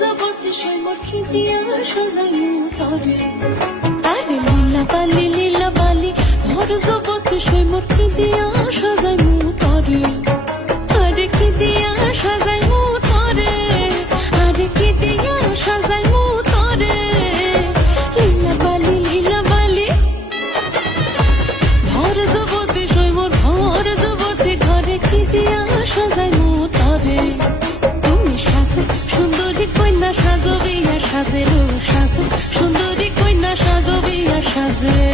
জগতে সৈমর খিদিয়া সাজাইমু তরে আরে লীলা বালি লীলা বালি ভর জগতে সৈমর খিদিয়া সাজাইমু তরে আরে খিদিয়া সাজাইমু তরে আরে খিদিয়া সাজাইমু তরে লীলা বালি ভর জগতে সৈমর ভর জগতে ঘরে খিদিয়া সাজাইমু তরে তুমি সাজো সুন্দরী কন্যা সাজো বিয়া সাজে রো সাজো সুন্দরী কন্যা সাজো বিয়া সাজে